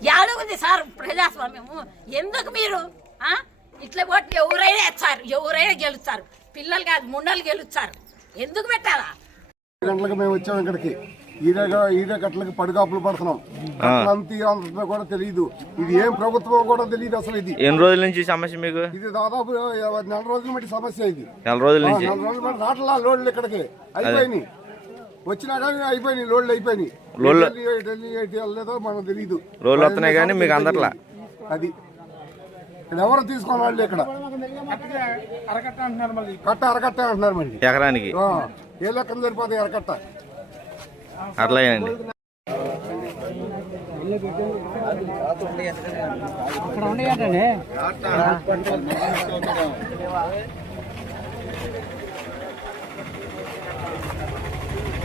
ఉంది సార్ ప్రజాస్వామ్యము. ఎందుకు మీరు? ఆ? ఇట్లా పోటీ ఎవరైనా ఇస్తారు ఎవరైనా గెలుస్తారు. పిల్లలు కాదు ముండలు గెలుస్తారు. ఎందుకు పెట్టాలా? గంటలకు మేము వచ్చాం ఇక్కడికి. ఈడే ఈడే గంటలకు పడిగాపులు పడుతున్నాం. అంత అంత కూడా తెలియదు ఇది ఏం ప్రభుత్వం కూడా తెలియదు అసలు ఇది. ఎన్ని రోజుల నుంచి సమస్య మీకు? ఇది దాదాపు నెల రోజుల మట్టి సమస్య ఇది. నెల రోజుల నుంచి. నెల రోజుల రాట్లా లోడ్లు ఇక్కడికి. అయిపోయినాయి. వచ్చినా కానీ అయిపోయినాయి లోడ్లు అయిపోయినాయి. వెళ్ళలేదో మనకు తెలియదు రోజులు వస్తున్నాయి కానీ మీకు అందట్లా? అది. ఇక్కడ ఎవరు తీసుకున్న వాళ్ళు ఇక్కడ? కట్ట అరకట్ట అంటున్నారు మళ్ళీ. ఎకరానికి. ఏ లెక్కన సరిపోతాయి అరకట్ట?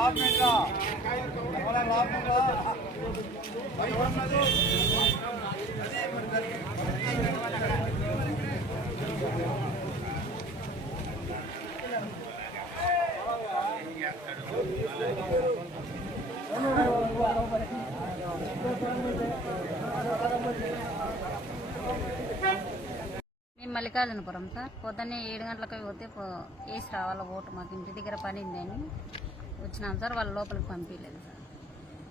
అట్లాగేనండి మేము మల్లికార్జునపురం సార్. పొద్దున్నే ఏడు గంటలకు పోతే వేసి రావాలి ఓటు మాకు ఇంటి దగ్గర పని ఉందని. వచ్చినాం సార్ వాళ్ళ లోపలికి పంపించలేదు సార్.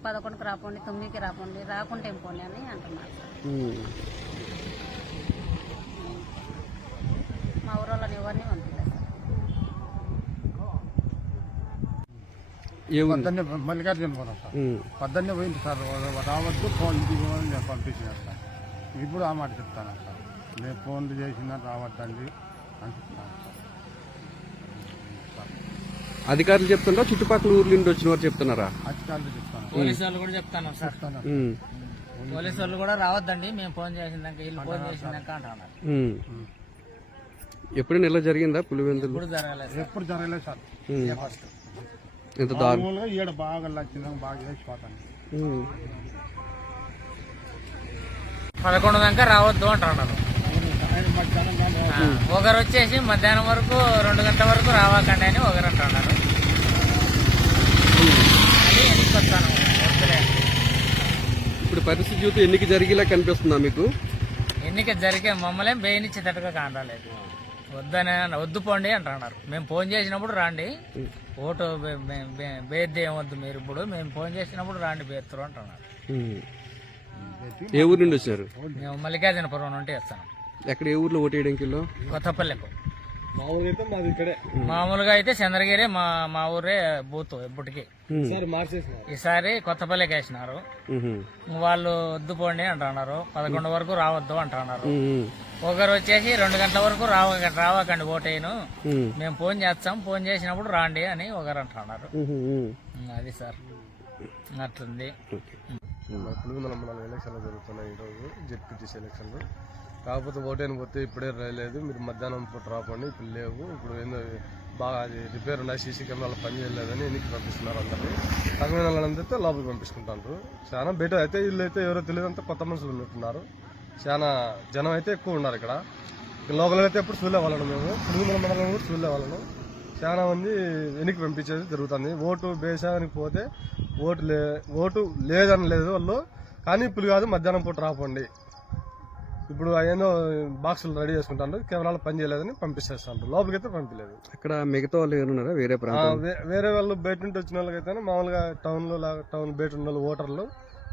పదకొండుకి రాపోండి తొమ్మిదికి రాపోండి రాకుంటే ఏం పోండి అని అంటున్నారు సార్. మా ఊరోళ్ళని ఎవరిని పంపించలేదు సార్. పొద్దున్నే మల్లికార్జున పోదాం సార్. పొద్దున్నే పోయింది సార్ రావద్దు ఫోన్ ఇంటికి పోవాలని నేను పంపించినాను సార్. ఇప్పుడు ఆ మాట చెప్తాను సార్. నేను ఫోన్లు చేసినా రావద్దండి అని చెప్తాను సార్. అధికారులు చెప్తుండ్రా? చుట్టుపక్కల ఊర్ల నుండి వచ్చిన వారు చెప్తున్నారా? అధికారులు చెప్తాను పోలీసు వాళ్ళు కూడా చెప్తాను. సార్ చెప్తాను ఉమ్, పోలీసు వాళ్ళు కూడా రావద్దండి. మేము ఫోన్ చేసినాక వీళ్ళు ఫోన్ చేసినాక అంటున్నారు. ఉమ్. ఎప్పుడైనా ఇలా జరిగిందా పులివెందులు? ఇప్పుడు జరగలేదు సార్. ఎప్పుడు జరగలేదు సార్. ఉమ్. ఎంత మామూలుగా ఈడ బాగా లక్షణం బాగా వేసిపోతాను ఉమ్. పదకొండు దాకా రావద్దు అంటున్నారు. ఆ, ఒకరు వచ్చేసి మధ్యాహ్నం వరకు రెండు గంటల వరకు రావాకండి అని ఒకరు అంటున్నారు అది ఎన్నిక వస్తాను వద్దులే ఇప్పుడు పరిస్థితి చూస్తే ఎన్నిక జరిగేలా కనిపిస్తుందా మీకు? ఎన్నిక జరిగే మమ్మల్ని బేయనిచ్చేటట్టుగా కానరాలేదు వద్దనే వద్దు పోండి అంటున్నారు. మేము ఫోన్ చేసినప్పుడు రాండి. ఓటు బేద్ది ఏమొద్దు మీరు ఇప్పుడు. మేము ఫోన్ చేసినప్పుడు రాండి బేత్తరు అంటున్నారు. ఏ ఊరు నుండి వచ్చినారు మేము మల్లికార్జునపురం నుండి వస్తాను. ఎక్కడ ఏ ఊర్లో ఓటు వేయడానికి? కొత్తపల్లెకు. మామూలుగా అయితే చంద్రగిరి మా మా ఊరే బూత్ ఎప్పటికి ఈసారి కొత్తపల్లికి వేసినారు. వాళ్ళు వద్దు పోండి అంటున్నారు. పదకొండు వరకు రావద్దు అంటున్నారు. ఒకరు వచ్చేసి రెండు గంటల వరకు రావ రావకండి ఓటేను. మేము ఫోన్ చేస్తాం. ఫోన్ చేసినప్పుడు రాండి అని ఒకరు అంటున్నారు. అది సార్. అట్లుంది. ఎలక్షన్లు జరుగుతున్నాయి ఈరోజు జెడ్పీటీసీ ఎలక్షన్లు. కాకపోతే ఓటైన పోతే ఇప్పుడే రాలేదు. మీరు మధ్యాహ్నం పూట రాపండి ఇప్పుడు లేవు. ఇప్పుడు ఏందో బాగా అది రిపేర్ ఉన్నాయి. సీసీ కెమెరాలు పని చేయలేదని ఎన్నికి పంపిస్తున్నారు అందరినీ. తగిన వాళ్ళందరితో లోపలికి పంపించుకుంటారు చాలా బెటర్ అయితే వీళ్ళు అయితే ఎవరో తెలియదు అంతా కొత్త మనుషులు ఉన్నట్టున్నారు. చాలా జనం అయితే ఎక్కువ ఉన్నారు ఇక్కడ. లోకల్ అయితే ఎప్పుడు చూడలే వాళ్ళను మేము. పులివెందుల మండలం కూడా చూడలే వాళ్ళను. చాలా మంది వెనక్కి పంపించేది జరుగుతుంది. ఓటు బేసానికి పోతే ఓటు లే ఓటు లేదని లేదు వాళ్ళు. కానీ ఇప్పుడు కాదు మధ్యాహ్నం పూట రాపండి ఇప్పుడు ఏదో బాక్సులు రెడీ చేసుకుంటారు కెమెరాలు పని చేయలేదని పంపించేస్తాను లోపలికైతే పంపించలేదు. అక్కడ మిగతా వాళ్ళు వేరే ప్రాంతం. వేరే వాళ్ళు బయట నుండి వచ్చిన వాళ్ళకైతే మామూలుగా టౌన్లో టౌన్ బయట ఉన్న వాళ్ళు ఓటర్లు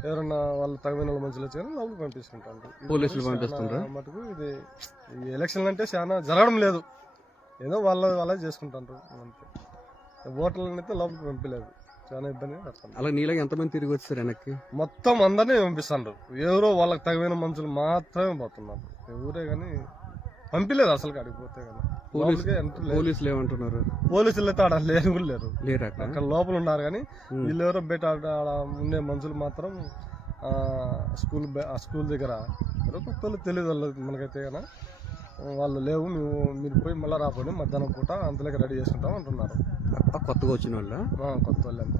ఎవరన్నా వాళ్ళు తగిన వాళ్ళ మనుషులు వచ్చి లోపలికి పంపిస్తుంటారు పోలీసులు చాలా పంపిస్తుండ్రా? మటుకు ఇది ఎలక్షన్లు అంటే చాలా జరగడం లేదు. ఏదో వాళ్ళ వాళ్ళే చేసుకుంటారు అంతే. ఓటర్లను అయితే లోపలికి పంపించలేదు చాలా ఇబ్బంది అలా నీలాగా ఎంతమంది తిరిగి వచ్చారు వెనక్కి? మొత్తం అందరినీ పంపిస్తాండ్రు. ఎవరో వాళ్ళకి తగిన మనుషులు మాత్రమే పోతున్నారు. ఎవరే కానీ పంపిలేదు అసలు కాడికి పోతే కదా లోపలికే ఎంటర్ లేదు. పోలీసులు ఏమంటున్నారు? పోలీసులు అయితే ఆడ లేరు కూడా లేరు. లేరు అక్కడ? లోపల ఉన్నారు కానీ వీళ్ళు ఎవరో బయట ఆడ ఉండే మనుషులు మాత్రం స్కూల్ ఆ స్కూల్ దగ్గర తెలియదు వాళ్ళు మనకైతే కదా వాళ్ళు లేవు నువ్వు మీరు పోయి మళ్ళీ రాపోండి మధ్యాహ్నం పూట అంతలోకి రెడీ చేసుకుంటాం అంటున్నారు. కొత్తగా వచ్చిన వాళ్ళ? ఆ, కొత్త వాళ్ళు ఎంత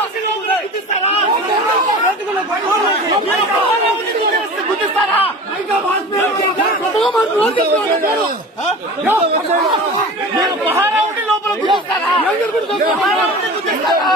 గుర్తిస్తారా మీరు మహారావుడి లోపల గుర్తిస్తారా మహారావుడి గుర్తిస్తారా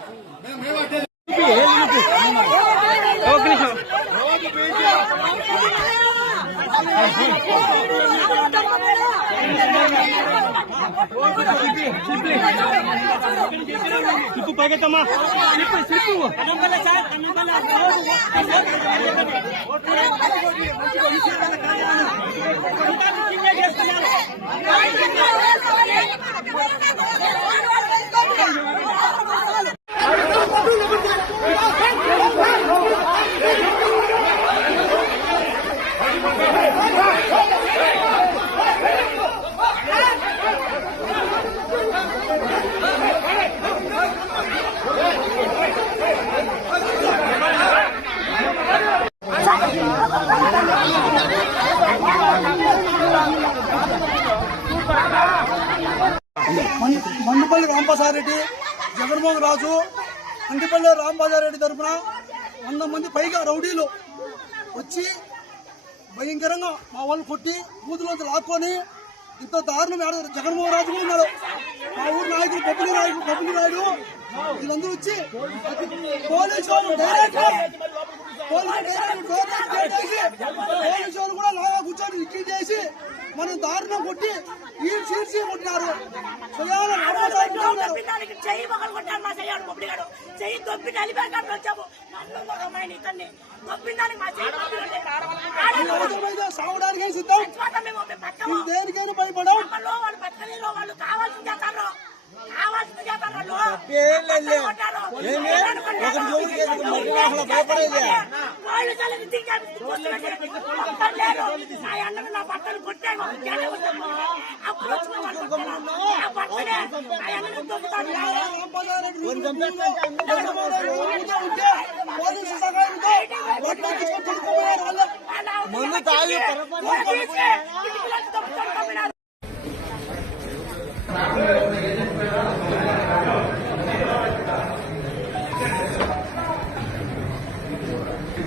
సిప్పు పైకెత్తమ్మా సిప్పు సిప్పు. చేస్తున్నారు మండిపల్లి రాంప్రసాదరెడ్డి జగన్మోహన్ రాజు మండిపల్లి రాంప్రసాదరెడ్డి తరఫున వంద మంది పైగా రౌడీలు వచ్చి భయంకరంగా మా వాళ్ళు కొట్టి బూతులోంచి లాక్కొని ఇంత దారుణం ఆడ జగన్మోహన్ రాజు కూడా ఉన్నాడు. మా ఊరు నాయకులు బొబ్బులి నాయకులు బొబ్బులి నాయుడు వీళ్ళందరూ వచ్చి పోలీసు డైరెక్ట్ పోలీసు కూడా లాగా కూర్చొని ఇడ్లీ చేసి మనం దారుణం కొట్టి ఈ చీర్చి కొట్టినారు. చెయ్యి మొక్కలు కొట్టాను మా చెయ్యాడు మొబ్బడిగాడు చెయ్యి దొబ్బి నలిపేకాడు వచ్చాము. నన్ను ఒక అమ్మాయిని ఇతన్ని దొబ్బిన దానికి మా చెయ్యి సావడానికే సిద్ధం? దేనికైనా భయపడం వాళ్ళు వాళ్ళు కావాల్సింది చేస్తారు కావాల్సింది చేస్తారు వాళ్ళు కొట్టారు. వాళ్ళు కలిసి దిగారు. ఒక్కరు లేరు. నా అన్నకు నా భర్తను కొట్టాను. జనం వచ్చాము. అప్పుడు వచ్చిన వాళ్ళు కొట్టారు. ఆ భర్తనే నా అన్నను దొబ్బుతాడు. రాంప్రసాదరెడ్డి జగన్మోహన్ రాజు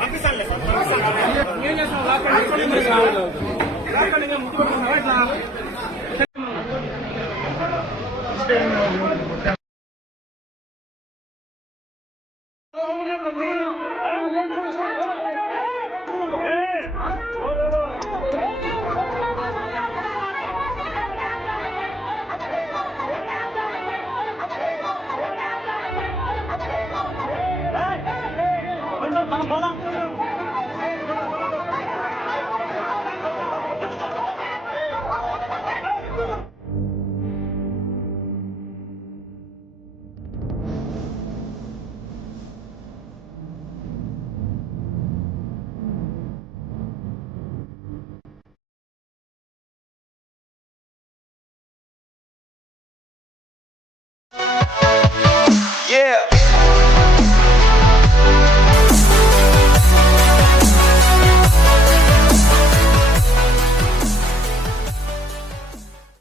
పంపిస్తాను Yeah.